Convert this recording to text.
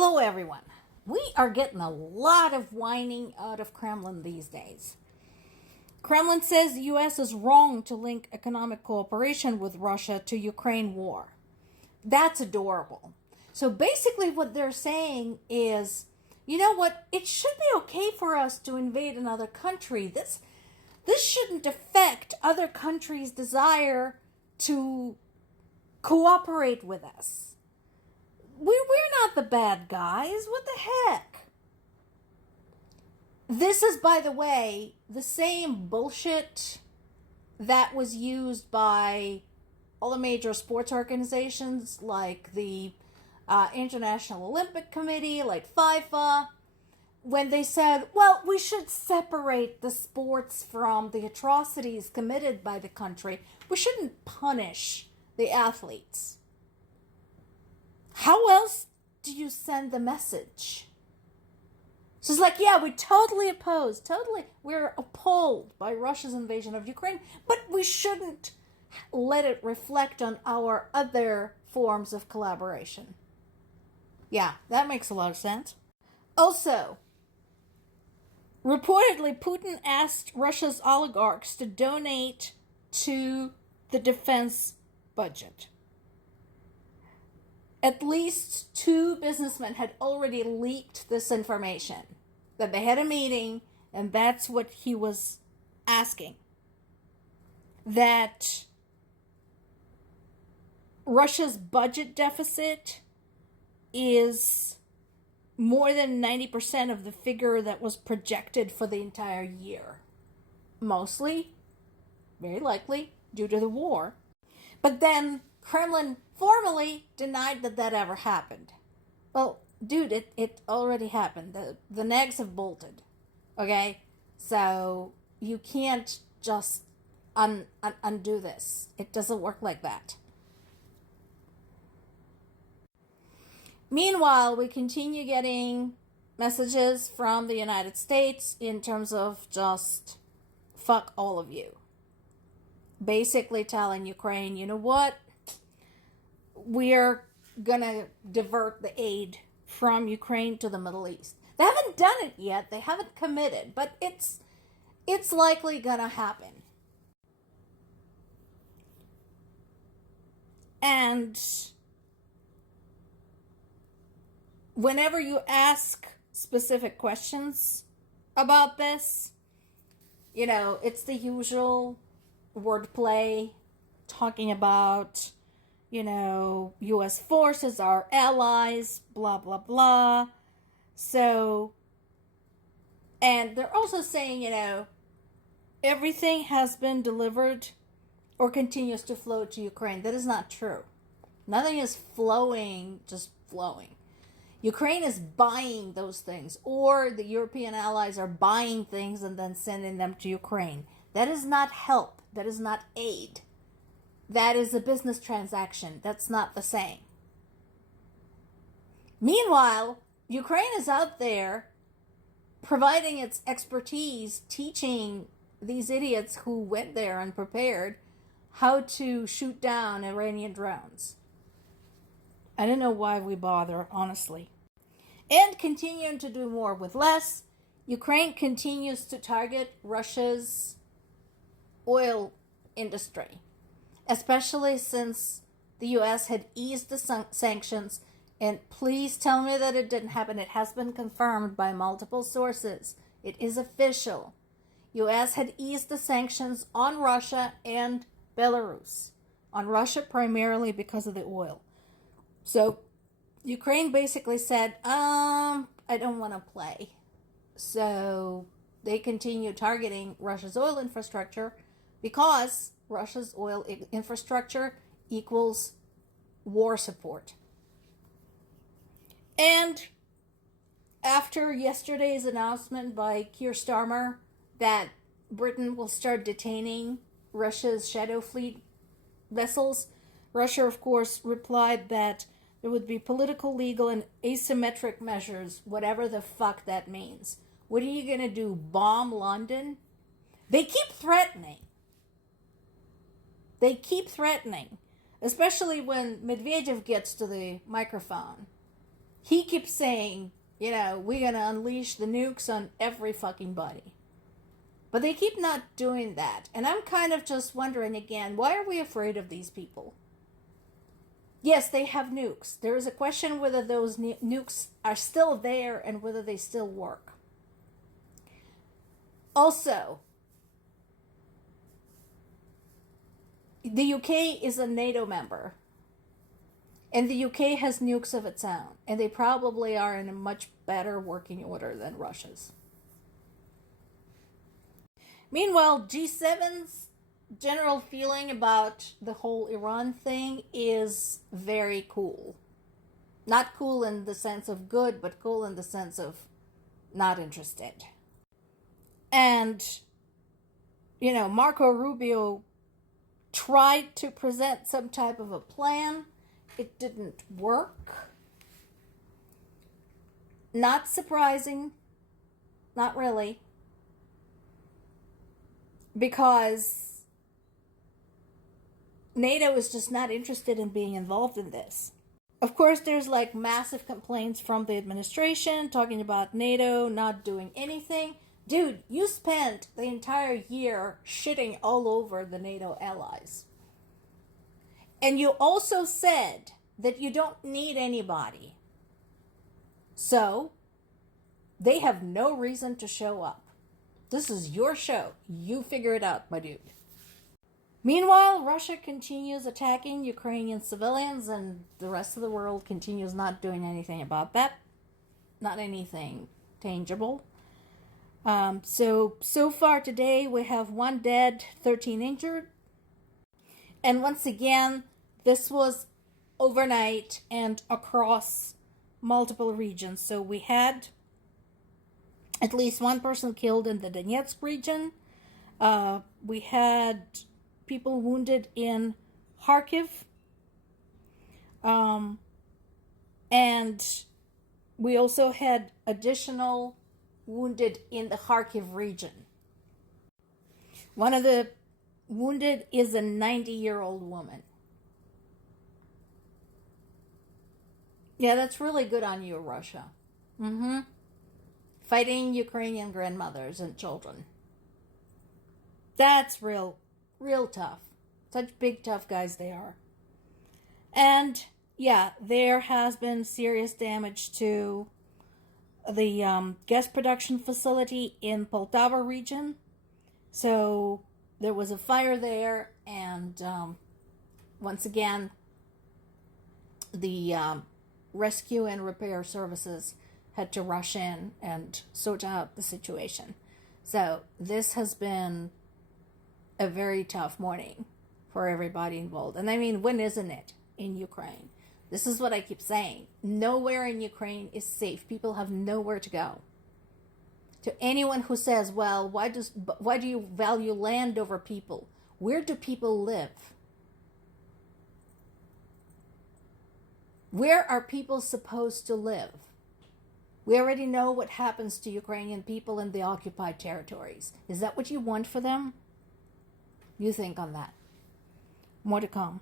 Hello, everyone. We are getting a lot of whining out of Kremlin these days. Kremlin says the U.S. is wrong to link economic cooperation with Russia to Ukraine war. That's adorable. So basically what they're saying is, you know what, it should be okay for us to invade another country. This shouldn't affect other countries' desire to cooperate with us. We're not the bad guys. What the heck? This is, by the way, the same bullshit that was used by all the major sports organizations like the International Olympic Committee, like FIFA, when they said, well, we should separate the sports from the atrocities committed by the country. We shouldn't punish the athletes. How else do you send the message? So it's like, yeah, we're totally opposed. We're appalled by Russia's invasion of Ukraine, but we shouldn't let it reflect on our other forms of collaboration. Yeah, that makes a lot of sense. Also, reportedly, Putin asked Russia's oligarchs to donate to the defense budget. At least 2 businessmen had already leaked this information, that they had a meeting, and that's what he was asking. That Russia's budget deficit is more than 90% of the figure that was projected for the entire year. Mostly, very likely, due to the war. But then Kremlin formally denied that ever happened. Well, dude, it already happened. The nags have bolted. Okay? So you can't just undo this. It doesn't work like that. Meanwhile, we continue getting messages from the United States in terms of just fuck all of you. Basically telling Ukraine, you know what? We're gonna divert the aid from Ukraine to the Middle East. They haven't done it yet. They haven't committed, but it's likely gonna happen. And whenever you ask specific questions about this, it's the usual wordplay talking about, U.S. forces are allies, blah, blah, blah. So, and they're also saying, everything has been delivered or continues to flow to Ukraine. That is not true. Nothing is flowing, just flowing. Ukraine is buying those things, or the European allies are buying things and then sending them to Ukraine. That is not help. That is not aid. That is a business transaction. That's not the same. Meanwhile, Ukraine is out there providing its expertise, teaching these idiots who went there and prepared how to shoot down Iranian drones. I don't know why we bother, honestly. And continuing to do more with less, Ukraine continues to target Russia's oil industry, especially since the U.S. had eased the sanctions. And please tell me that it didn't happen. It has been confirmed by multiple sources. It is official. U.S. had eased the sanctions on Russia and Belarus. On Russia primarily because of the oil. So Ukraine basically said, I don't want to play. So they continue targeting Russia's oil infrastructure because Russia's oil infrastructure equals war support. And after yesterday's announcement by Keir Starmer that Britain will start detaining Russia's Shadow Fleet vessels, Russia, of course, replied that there would be political, legal, and asymmetric measures, whatever the fuck that means. What are you going to do, bomb London? They keep threatening. Especially when Medvedev gets to the microphone. he keeps saying, we're going to unleash the nukes on every fucking body. But they keep not doing that. And I'm kind of just wondering again, why are we afraid of these people? Yes, they have nukes. There is a question whether those nukes are still there and whether they still work. Also, the UK is a NATO member. And the UK has nukes of its own. And they probably are in a much better working order than Russia's. Meanwhile, G7's general feeling about the whole Iran thing is very cool. Not cool in the sense of good, but cool in the sense of not interested. And, Marco Rubio tried to present some type of a plan. It didn't work. Not surprising. Not really. Because NATO is just not interested in being involved in this. Of course, there's massive complaints from the administration talking about NATO not doing anything. Dude, you spent the entire year shitting all over the NATO allies. And you also said that you don't need anybody. So, they have no reason to show up. This is your show. You figure it out, my dude. Meanwhile, Russia continues attacking Ukrainian civilians, and the rest of the world continues not doing anything about that. Not anything tangible. So far today, we have 1 dead, 13 injured. And once again, this was overnight and across multiple regions. So we had at least 1 person killed in the Donetsk region. We had people wounded in Kharkiv. And we also had additional wounded in the Kharkiv region. One of the wounded is a 90-year-old woman. Yeah, that's really good on you, Russia. Fighting Ukrainian grandmothers and children. That's real tough. Such big, tough guys they are. And, yeah, there has been serious damage to the gas production facility in Poltava region. So, there was a fire there, and once again, the rescue and repair services had to rush in and sort out the situation. So this has been a very tough morning for everybody involved. And I mean, when isn't it in Ukraine? This is what I keep saying. Nowhere in Ukraine is safe. People have nowhere to go. To anyone who says, well, why do you value land over people? Where do people live? Where are people supposed to live? We already know what happens to Ukrainian people in the occupied territories. Is that what you want for them? You think on that. More to come.